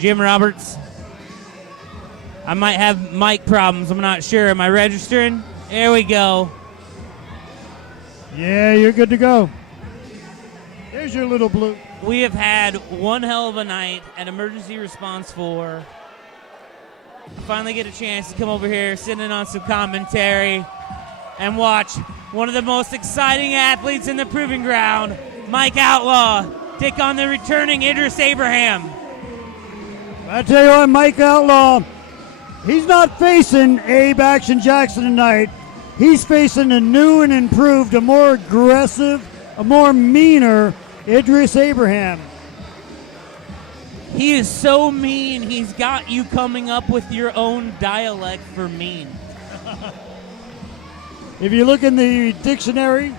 Jim Roberts. I might have mic problems. I'm not sure. Am I registering? There we go. Yeah, you're good to go. There's your little blue. We have had one hell of a night at Emergency Response 4. I finally get a chance to come over here, sit in on some commentary, and watch one of the most exciting athletes in the Proving Ground, Mike Outlaw, take on the returning Idris Abraham. I tell you what, Mike Outlaw, he's not facing Abe Action Jackson tonight. He's facing a new and improved, a more aggressive, a more meaner Idris Abraham. He is so mean, he's got you coming up with your own dialect for mean. If you look in the dictionary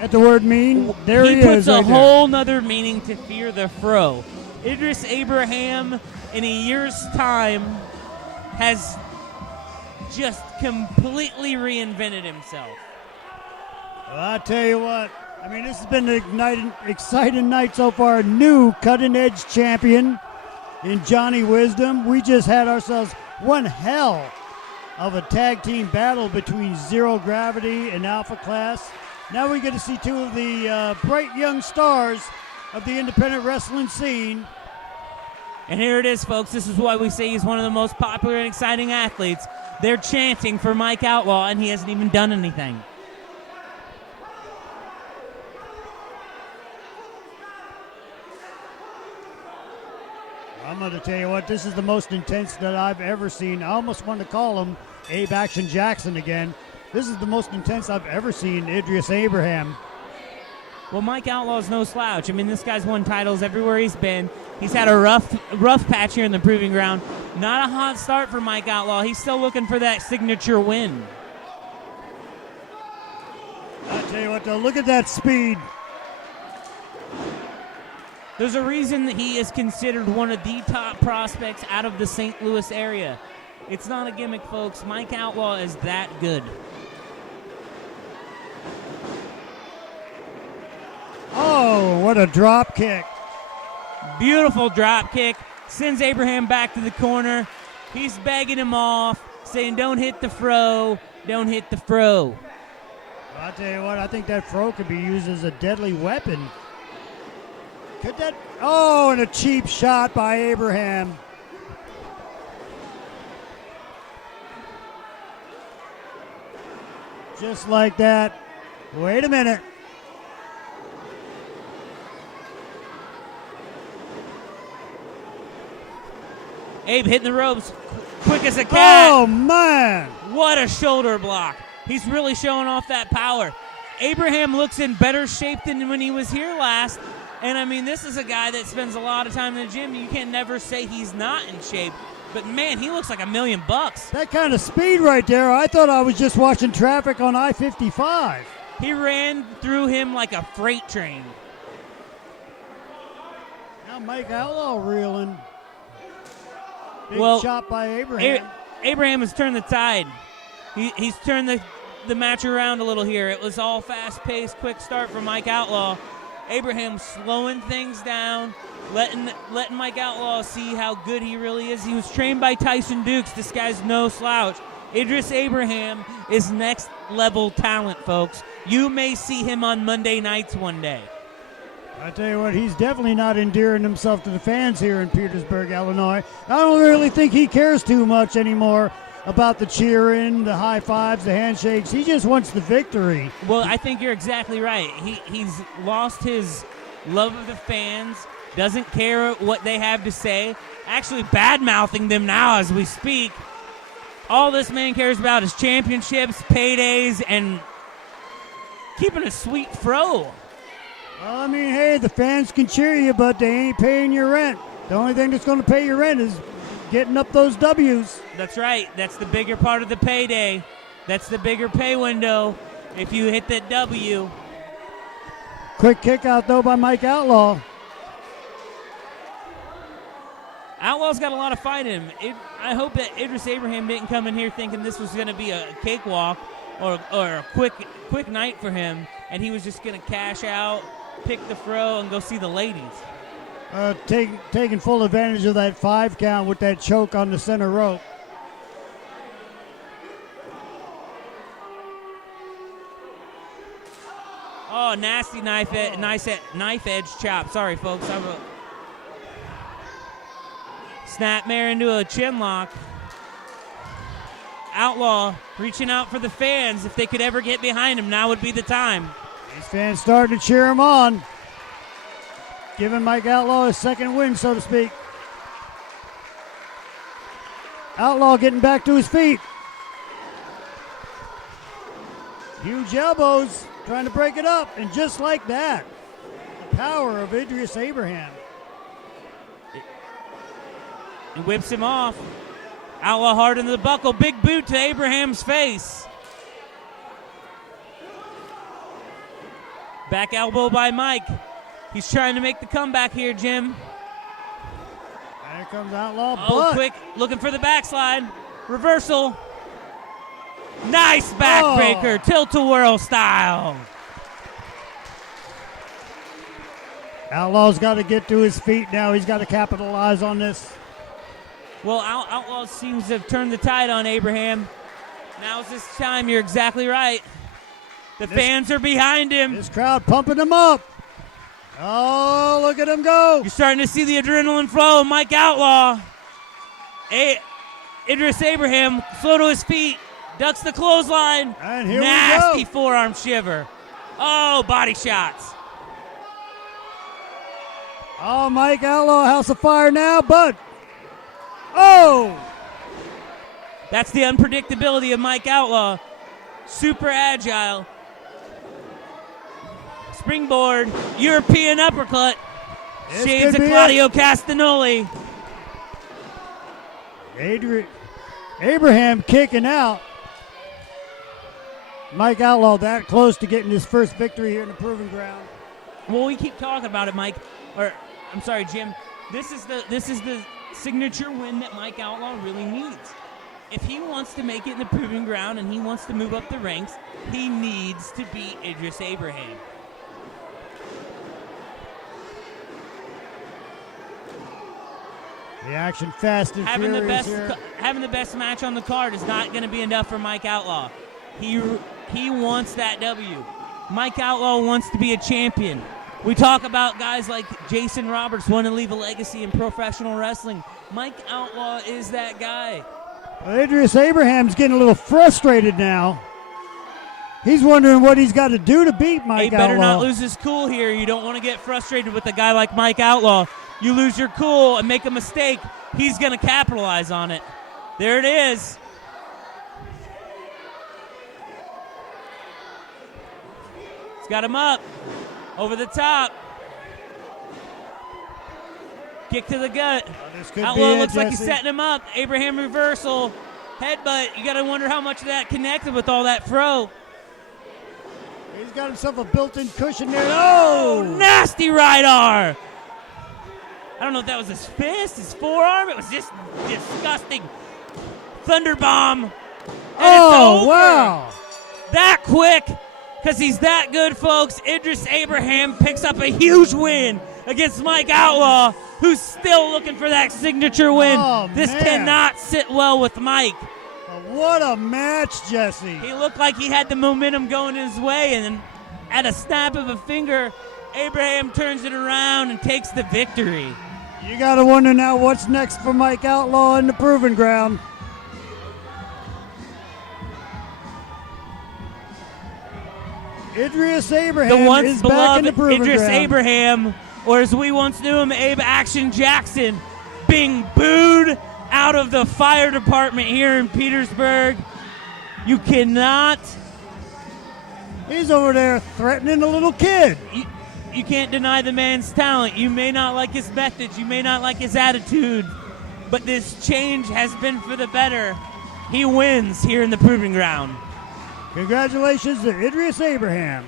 at the word mean, there he is. He puts a right whole nother meaning to fear the fro. Idris Abraham, in a year's time, has just completely reinvented himself. Well, I tell you what, I mean, this has been an exciting night so far. New cutting-edge champion in Johnny Wisdom. We just had ourselves one hell of a tag team battle between Zero Gravity and Alpha Class. Now we get to see two of the bright young stars of the independent wrestling scene. And here it is, folks. This is why we say he's one of the most popular and exciting athletes. They're chanting for Mike Outlaw, and he hasn't even done anything. I'm going to tell you what, this is the most intense that I've ever seen. I almost want to call him Abe Action Jackson again. This is the most intense I've ever seen Idris Abraham. Well, Mike Outlaw is no slouch. I mean, this guy's won titles everywhere he's been. He's had a rough patch here in the Proving Ground. Not a hot start for Mike Outlaw. He's still looking for that signature win. I tell you what, though, look at that speed. There's a reason that he is considered one of the top prospects out of the St. Louis area. It's not a gimmick, folks. Mike Outlaw is that good. Oh, what a drop kick. Beautiful drop kick. Sends Abraham back to the corner. He's begging him off, saying, don't hit the fro, don't hit the fro. Well, I'll tell you what, I think that fro could be used as a deadly weapon. Could that? Oh, and a cheap shot by Abraham. Just like that. Wait a minute. Abe hitting the ropes quick as a cat. Oh, man. What a shoulder block. He's really showing off that power. Abraham looks in better shape than when he was here last. And, I mean, this is a guy that spends a lot of time in the gym. You can never say he's not in shape. But, man, he looks like $1,000,000. That kind of speed right there, I thought I was just watching traffic on I-55. He ran through him like a freight train. Now Mike Outlaw reeling. Big Well, shot by Abraham. Abraham has turned the tide. He's turned the match around a little here. It was all fast-paced, quick start for Mike Outlaw. Abraham slowing things down, letting Mike Outlaw see how good he really is. He was trained by Tyson Dukes. This guy's no slouch. Idris Abraham is next-level talent, folks. You may see him on Monday nights one day. I tell you what, he's definitely not endearing himself to the fans here in Petersburg, Illinois. I don't really think he cares too much anymore about the cheering, the high fives, the handshakes. He just wants the victory. Well, I think you're exactly right. He's lost his love of the fans, doesn't care what they have to say, actually bad-mouthing them now as we speak. All this man cares about is championships, paydays, and keeping a sweet fro. Well, I mean, hey, the fans can cheer you, but they ain't paying your rent. The only thing that's going to pay your rent is getting up those W's. That's right. That's the bigger part of the payday. That's the bigger pay window if you hit that W. Quick kick out, though, by Mike Outlaw. Outlaw's got a lot of fight in him. I hope that Idris Abraham didn't come in here thinking this was going to be a cakewalk or a quick night for him, and he was just going to cash out, pick the fro, and go see the ladies. taking full advantage of that 5 count with that choke on the center rope. Oh, nasty knife edge chop. Sorry, folks. Snapmare into a chin lock. Outlaw reaching out for the fans. If they could ever get behind him, now would be the time. These fans starting to cheer him on. Giving Mike Outlaw his second win, so to speak. Outlaw getting back to his feet. Huge elbows, trying to break it up, and just like that, the power of Idris Abraham. He whips him off. Outlaw hard into the buckle. Big boot to Abraham's face. Back elbow by Mike. He's trying to make the comeback here, Jim. Here comes Outlaw. Oh, quick. Looking for the backslide. Reversal. Nice backbreaker. Tilt-a-whirl style. Outlaw's got to get to his feet now. He's got to capitalize on this. Well, Outlaw seems to have turned the tide on Abraham. Now's this time. You're exactly right. The fans are behind him. This crowd pumping him up. Oh, look at him go. You're starting to see the adrenaline flow. Mike Outlaw. Idris Abraham slow to his feet. Ducks the clothesline. And here Nasty we go. Forearm shiver. Oh, body shots. Oh, Mike Outlaw, House of Fire now, but oh! That's the unpredictability of Mike Outlaw. Super agile. Springboard. European uppercut. Shades of Claudio Castagnoli. Abraham kicking out. Mike Outlaw that close to getting his first victory here in the Proving Ground. Well, we keep talking about it, Mike. Or I'm sorry, Jim. This is the signature win that Mike Outlaw really needs. If he wants to make it in the Proving Ground and he wants to move up the ranks, he needs to beat Idris Abraham. The action fast and furious here. Having the best match on the card is not going to be enough for Mike Outlaw. He wants that W. Mike Outlaw wants to be a champion. We talk about guys like Jason Roberts want to leave a legacy in professional wrestling. Mike Outlaw is that guy. Well, Idris Abraham's getting a little frustrated now. He's wondering what he's got to do to beat Mike Outlaw. He better not lose his cool here. You don't want to get frustrated with a guy like Mike Outlaw. You lose your cool and make a mistake, he's going to capitalize on it. There it is. He's got him up. Over the top. Kick to the gut. Outlaw looks like he's setting him up. Abraham reversal. Headbutt. You got to wonder how much of that connected with all that throw. He's got himself a built-in cushion there. Oh! Nasty right arm. I don't know if that was his fist, his forearm. It was just disgusting. Thunderbomb. And it's over. Wow. That quick. Because he's that good, folks. Idris Abraham picks up a huge win against Mike Outlaw, who's still looking for that signature win. Oh, this cannot sit well with Mike. What a match, Jesse. He looked like he had the momentum going his way, and then at a snap of a finger, Abraham turns it around and takes the victory. You got to wonder now what's next for Mike Outlaw in the Proving Ground. Idris Abraham the once is beloved back in the Proving Idris Ground. Abraham, or as we once knew him, Abe Action Jackson, being booed out of the fire department here in Petersburg. You cannot. He's over there threatening a little kid. You can't deny the man's talent. You may not like his methods. You may not like his attitude. But this change has been for the better. He wins here in the Proving Ground. Congratulations to Idris Abraham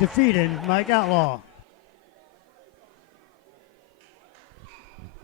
defeating Mike Outlaw.